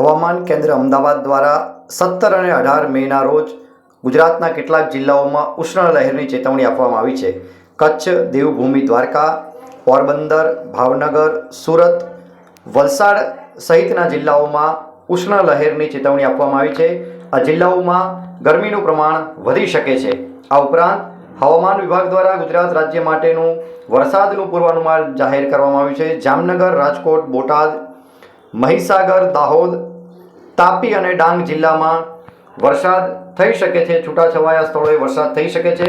હવામાન કેન્દ્ર અમદાવાદ દ્વારા 17 અને 18 મેના રોજ ગુજરાતના કેટલાક જિલ્લાઓમાં ઉષ્ણ લહેરની ચેતવણી આપવામાં આવી છે। કચ્છ, દેવભૂમિ દ્વારકા, પોરબંદર, ભાવનગર, સુરત, વલસાડ સહિતના જિલ્લાઓમાં ઉષ્ણ લહેરની ચેતવણી આપવામાં આવી છે। આ જિલ્લાઓમાં ગરમીનું પ્રમાણ વધી શકે છે। આ ઉપરાંત હવામાન વિભાગ દ્વારા ગુજરાત રાજ્ય માટેનું વરસાદનું પૂર્વાનુમાન જાહેર કરવામાં આવ્યું છે। જામનગર, રાજકોટ, બોટાદ, મહીસાગર, દાહોદ, તાપી અને ડાંગ જિલ્લામાં વરસાદ થઈ શકે છે। છૂટાછવાયા સ્થળોએ વરસાદ થઈ શકે છે।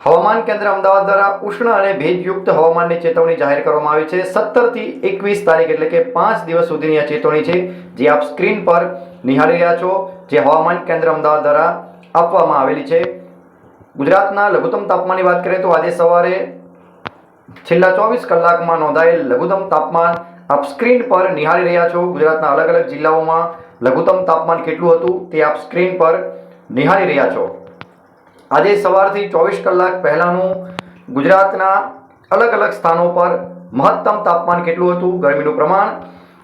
હવામાન કેન્દ્ર અમદાવાદ દ્વારા ઉષ્ણ અને ભેજયુક્ત હવામાનની ચેતવણી જાહેર કરવામાં આવી છે। 17 થી 21 તારીખ એટલે કે 5 દિવસ સુધીની આ ચેતવણી છે, જે આપ સ્ક્રીન પર નિહાળી રહ્યા છો, જે હવામાન કેન્દ્ર અમદાવાદ દ્વારા આપવામાં આવેલી છે। ગુજરાતના લઘુત્તમ તાપમાનની વાત કરીએ તો આજે સવારે છેલ્લા 24 કલાકમાં નોંધાયેલ લઘુત્તમ તાપમાન આપ સ્ક્રીન પર નિહાળી રહ્યા છો। ગુજરાતના અલગ અલગ જિલ્લાઓમાં લઘુત્તમ તાપમાન કેટલું હતું તે આપ સ્ક્રીન પર નિહાળી રહ્યા છો। આજે સવારથી 24 કલાક પહેલાંનું ગુજરાતના અલગ અલગ સ્થાનો પર મહત્તમ તાપમાન કેટલું હતું, ગરમીનું પ્રમાણ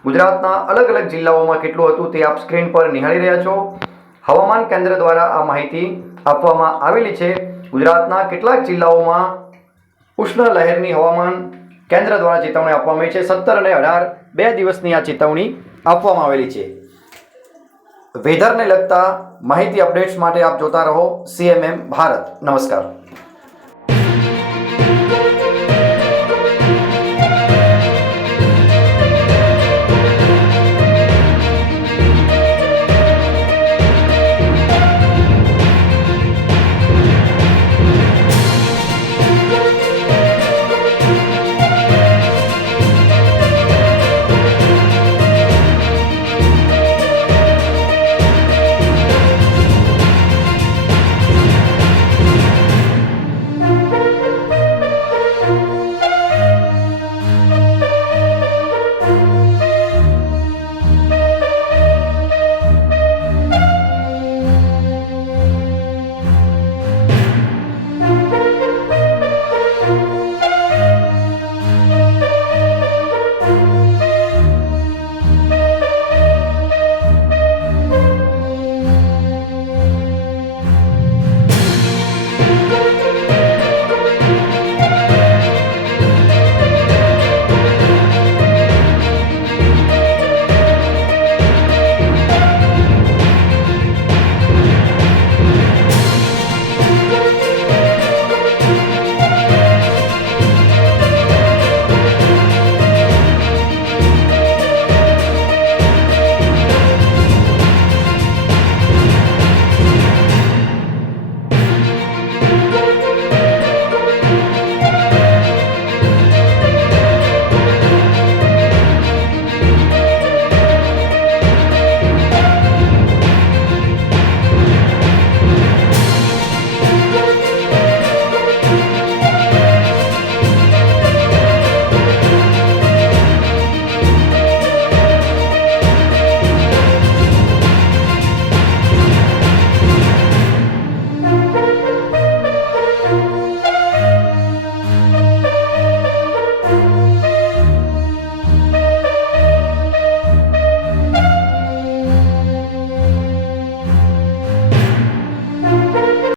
ગુજરાતના અલગ અલગ જિલ્લાઓમાં કેટલું હતું તે આપ સ્ક્રીન પર નિહાળી રહ્યા છો। હવામાન કેન્દ્ર દ્વારા આ માહિતી આપવામાં આવેલી છે। ગુજરાતના કેટલાક જિલ્લાઓમાં ઉષ્ણ લહેરની હવામાન કેન્દ્ર દ્વારા ચેતવણી આપવામાં આવી છે। 17 અને 18 2 દિવસની આ ચેતવણી આપવામાં આવેલી છે। વેધરને લગતા માહિતી અપડેટ્સ માટે આપ જોતા રહો CMM ભારત। નમસ્કાર।